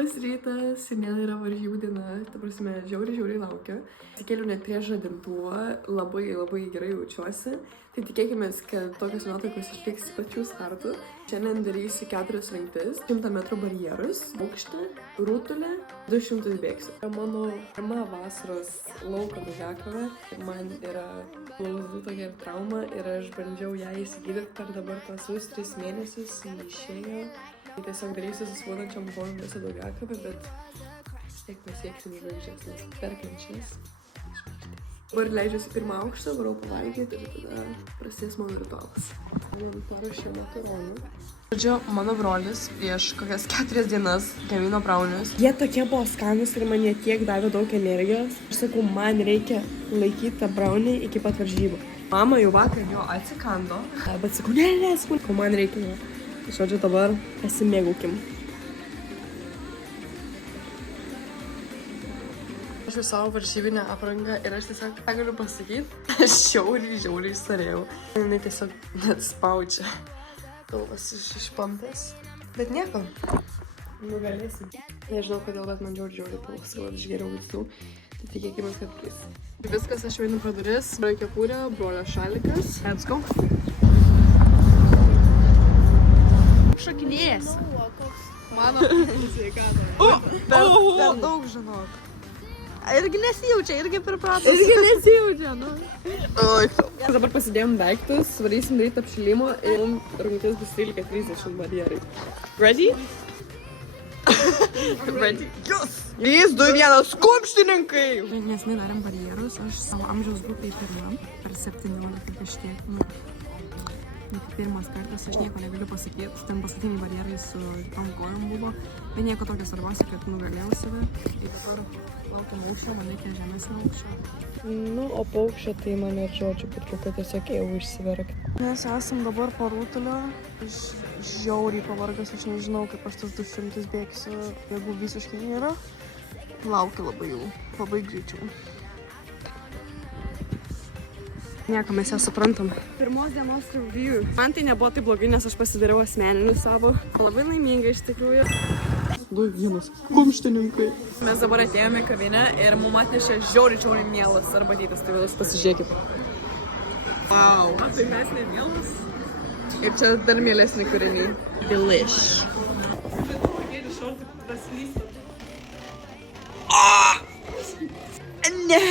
Labas rytas, šiandien yra varžybų diena, ta prasme, žiauriai laukiu. Atsikėliau net prieš žadintuvą, labai gerai jaučiuosi. Tai tikėkime, kad tokios nuotaikos išliks pačių startų. Šiandien darysiu 4 rungtis, 100 metrų barjerus, aukštį, rutulį, 200 bėgsiu. Mano pirma vasaros lauko daugiakovė. Man yra klausų tokia trauma ir aš bandžiau ją įsigydyti per dabar tuos 3 mėnesius, neišėjo. Tai tiesiog darysiu su svodančiom kojom visą daugiakovę, bet tiek pasieksim žvaigždės, nes perkančias. Dabar leidžiuosi pirmą aukštą, varau pavalgyti ir tada prasidės mano ritualas. Man paruošė makaronų. Žodžiu, mano brolis prieš kokias 4 dienas gamino braunius. Jie tokie buvo skanus ir man jie tiek davė daug energijos. Aš sakau, man reikia laikyti tą braunį iki pat varžybų. Mama jau vakar jo atsikando, bet sakau, ne, man reikia. Žodžiu, dabar pasimėgaukim. Aš jau savo varžybinę aprangą ir aš tiesiog, ką galiu pasakyti, aš žiauriai storėjau. Jinai tiesiog net spaudžia. Pilvas išpampęs. Bet nieko. Nugalėsim. Nežinau kodėl, bet man žiauriai pilvas, gal aš geriau veiksnų. Tai tikėkime, kad praeis. Viskas, aš jau einu pro duris. Brolio kepurė, brolio šalikas. Let's go. Šokinėjęs. Mano sveikata. Per daug, žinok. Irgi nesijaučia, irgi pripratus. Irgi nesijaučia, nu. Dabar pasidėjom daiktus, varysim daryti apšilimo ir rungtis bus 13:30 barjerai. Ready? Ready? Yes! 3, 2, 1, kumštininkai! Nes nedarėm barjerus, aš savo amžiaus grupiai pirmam, per 17 kažkiek, pirmas kartas, aš nieko negaliu pasakyti, ten paskutiniai barjerai su tom kojom buvo, bet nieko tokio svarbiausia, kad nugalėjau save. Ir dabar laukiam aukščio, man reikia žemesnio aukščio. O po aukščio tai mane žodžiu, kad tiesiog ėjau išsiverkti. Mes esam dabar po rutulio, aš žiauriai pavargas, aš nežinau, kaip aš tas 200 bėgsiu, jeigu visiškai nėra. Laukiu labai greičiau. Nieko, mes ją suprantam. Pirmos dienos review. Man tai nebuvo taip blogai, nes aš pasidariau asmeninių savo. Labai laiminga iš tikrųjų. 2-1. Kumštininkai. Mes dabar atėjome į kavinę ir mum atnešė žiauriai mielas arbatytas. Tai vėliau pasižiūrėkit. Wow. Tai mes nemielas. Ir čia dar mielesni kūriniai. Delish. Ne.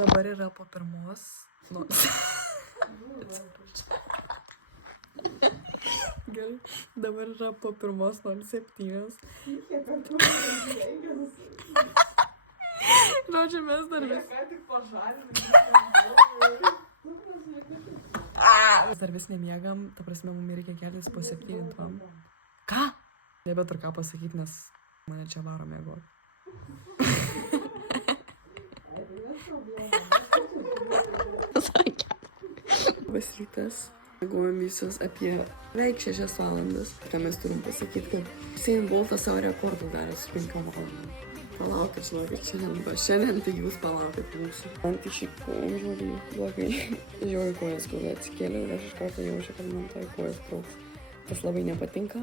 Dabar yra po pirmos. Gerai. Dabar yra po pirmos 07. Žodžiu, mes dar vis nemiegam, ta prasme, mums reikia keltis po 7. Ką? Nebeturiu ką pasakyti, nes mane čia varo miegoti. Labas rytas. Miegojom visos apie beveik 6 valandas. Ką mes turim pasakyti, kad Usain Boltas savo rekordų darė su 5 valandom. Palaukit, žinokit, šiandien tai jūs palaukit mūsų. Man tai šiaip kojom žiauriai blogai. Žiauriai kojas gulė atsikėliau ir aš iš karto jaučiu, kad man tai kojas trauks. Tas labai nepatinka.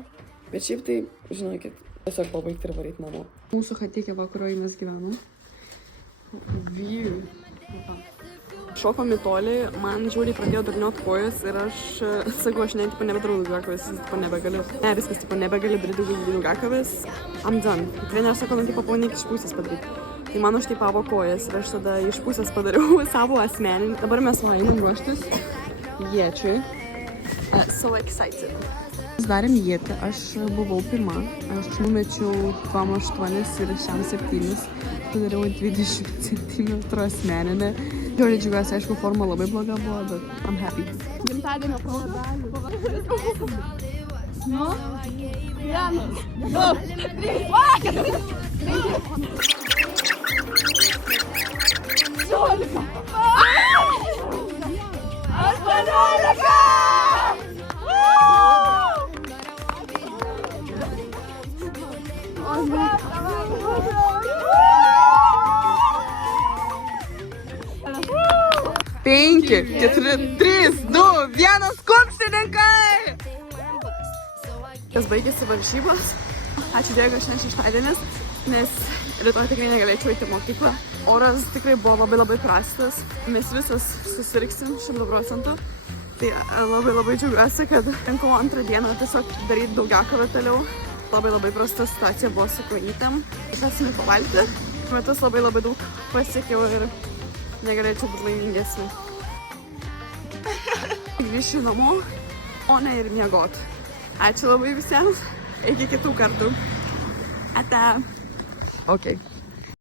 Bet šiaip tai, žinokit, tiesiog pabaigti ir varyti namo. Mūsų chatikė vakaroj mes gyvenom. View. Šokom į tolį, man žiauriai pradėjo durniuot kojas ir aš sakau, aš nebedarau daugiakavės, nebegaliu. Ne, viskas, nebegali daryti daugiakavės. I'm done. Treneris sako, papaunėk iš pusės padaryti. Tai man užteipavo kojas ir aš tada iš pusės padariau savo asmeninį. Dabar mes einam ruoštis iečiui. So excited. Darėm ietį, aš buvau pirma, aš numečiau 2,8 ir šiam 7, padariau 20 cm asmeninę. Žiauriai džiugiuosi, aišku, forma labai bloga buvo, bet I'm happy. Gimtadienio proga. Nu? Vienas. 18. Thank 5, 4, 3, 2, 1, kumštininkai! Kas baigėsi varžybos. Ačiū Dievui, kad šiandien šeštadienis, nes rytoj tikrai negalėčiau eiti į mokyklą. Oras tikrai buvo labai prastas. Mes visas susirgsim 100%. Tai labai džiaugiuosi, kad rinkau antrą dieną tiesiog daryti daugiakovę toliau. Labai prasta situacija buvo su kojytėm. Išėsime pavalgyti. Metus labai daug pasiekiau ir negalėčiau būti laimingesnė. Grįšiu namo, o ne ir miegot. Ačiū labai visiems. Iki kitų kartų. Ate. Okay.